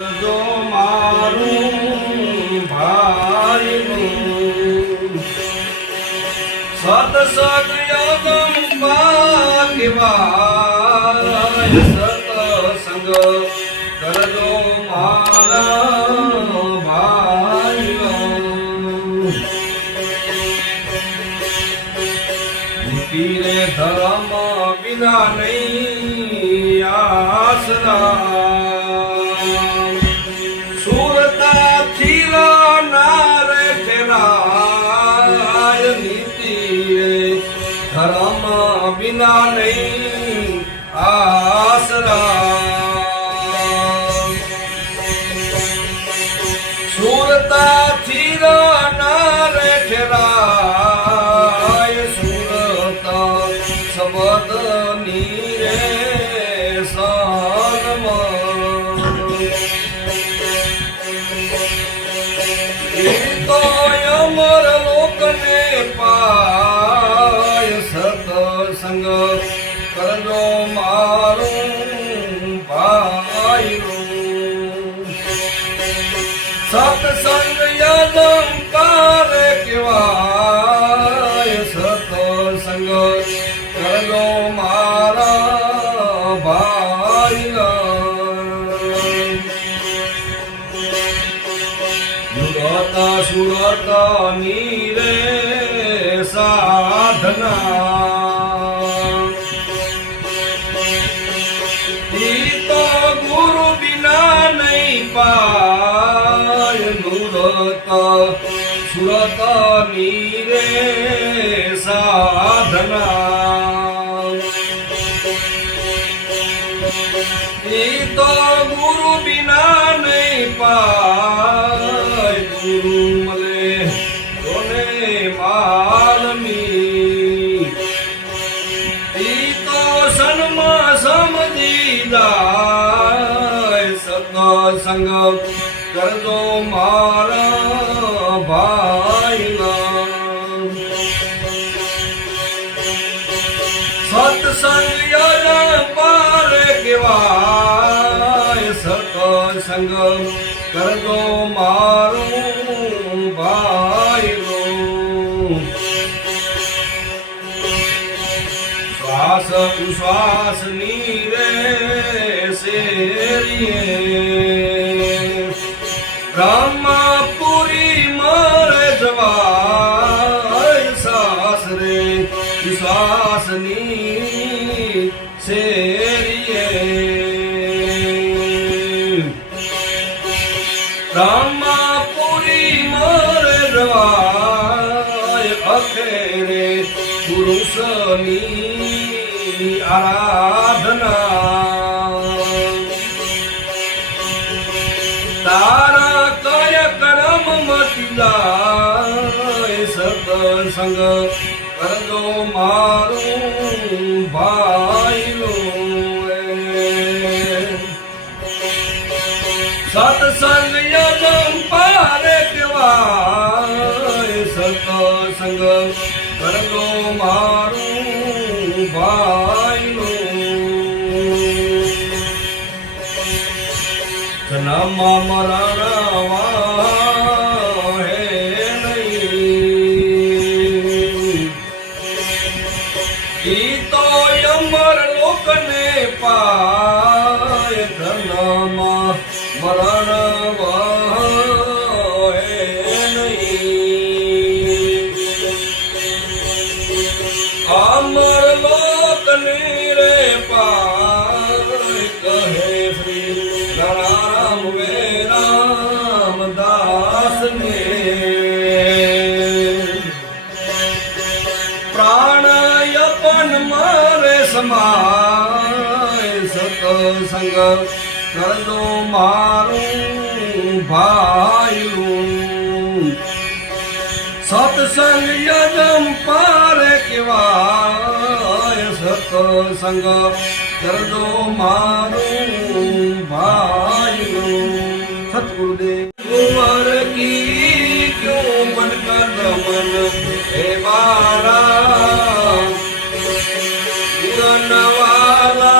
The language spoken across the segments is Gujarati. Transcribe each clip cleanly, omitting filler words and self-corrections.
જો મારું ભાઈનું સતસંગ યગમ પાકવાય સતસંગ કરજો મારા ભાઈનું તીરે ધર્મ વિના નહીં આસરા ધર્મ વિના નહીં આસરા સુરતા થીરા રે ઠેરાય સુરતા શબ્દ નીરે તો અમર લોકને પાય સતસંગ કરજો મારું ભાઈનું સતસંગ યજમ કાર કેવાય સતસંગ કરજો મારા ભાઈના સુરતા નીરે સાધના તો ગુરુ બિના નહીં પાય નુરતા સુરતા નીરે સાધના તો ગુરુ બિના નહીં પાય ગુરુ મલે તોને માલમી તો સન્મા સમજી જાય સત્સંગ કરજો મારા ભાઈના સત્સંગ યજન પાર કેવાય સત્સંગ કરજો મારું ભાઈનું શ્વાસ ઉશ્વાસ નીરે શેરીએ બ્રહ્મપુરી મારે જવાય સાસરે વિશ્વાસ ની શેરીએ બ્રહ્મપુરી મારે જવાય અખેરે પુરુષની આરાધના તારા કય કર્મ મટી જાય સત્સંગ કરજો મારું ભાઈનું સત્સંગ યજમ પારે કેવાય સત્સંગ કરજો મારું ભાઈનું જન્મ મરણવા હે નહીં ઈ તો અમર લોકને પાય જન્મ મરણવા હે નહીં અમર લોકને રે પાય કહે શ્રી રામ વે રામદાસ ને પ્રાણયપન મારે સમાય સત્સંગ કરજો મારું ભાઈનું સત્સંગ યજમ પારે કેવાય સત્સંગ કરજો મારું ભાઈનું સતગુરુદેવ કુંવર કી ક્यों बनकर मन हे मारा नवाला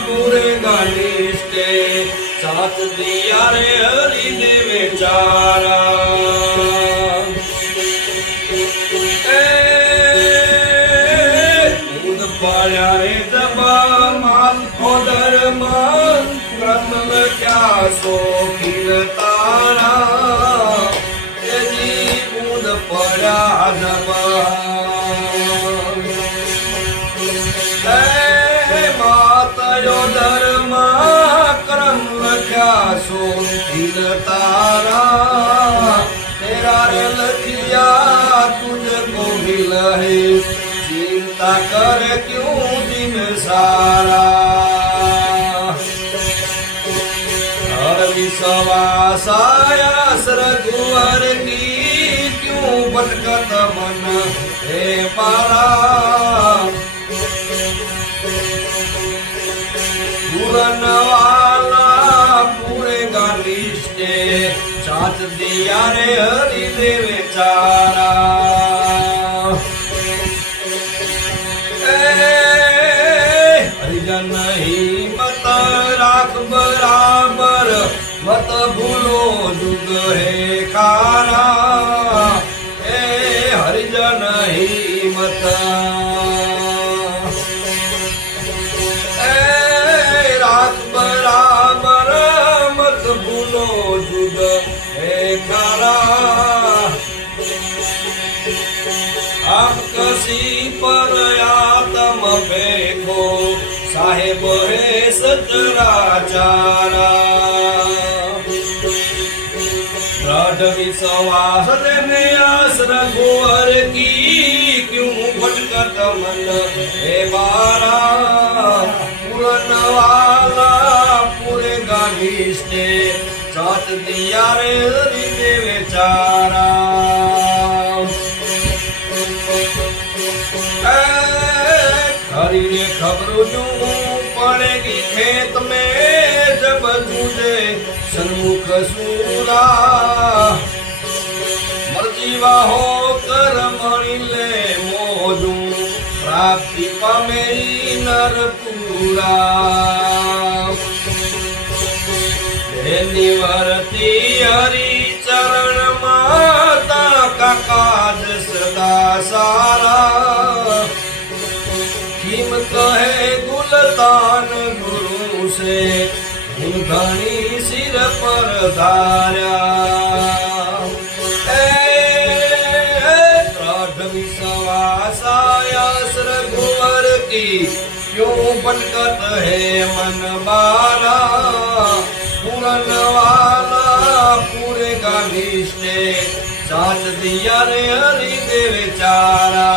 पूरे गानिष्ठे साथ दिया પડ્યા રે જબમાં ધર્મ ક્રમ લખ્યા શોખીન તારા તેજી બૂંદ પડ્યા જબમાં માતયો ધર્મ ક્રમ લખ્યા શોખીન તારા तेरा रे लखिया तुझको मिल है चिंता कर क्यों दिन सारा हर विश्वासाया रघुवर की क्यों भटकत मन हे पारा पूरनवाला पूरेगा निष्ठे साथ दिया रे हरिदेव चारा हरिजन ही मत राख बराबर मत भूलो जुग है खारा हरिजन ही मत राख बराबर मत भूलो जुग आप कसी पर आत्म फेंको साहेब है सचराचारा दृढ़ विश्वास देने आस रघुवर की क्यों भटकत मन हे बारा पूरन वाला पूरे गानिष्ठे साथ दिया रे हरिदेव चारा हरि ने खबर यूं पड़ेगी खेत में जब तुझे सन्मुख सूरा मर्जीवा हो कर मणि ले मोजू प्राप्ति पामेरी नर पूरा निवर्ती हरि चरण माता का काज सदा सारा कीमत है गुलतान गुरु से घनी सिर पर धार्या दृढ़ विश्वासायस रघुवर की क्यों भटकत है मन बारा पूरन वाला पूरे का निष्ठे साथ दिया रे हरिदेव चारा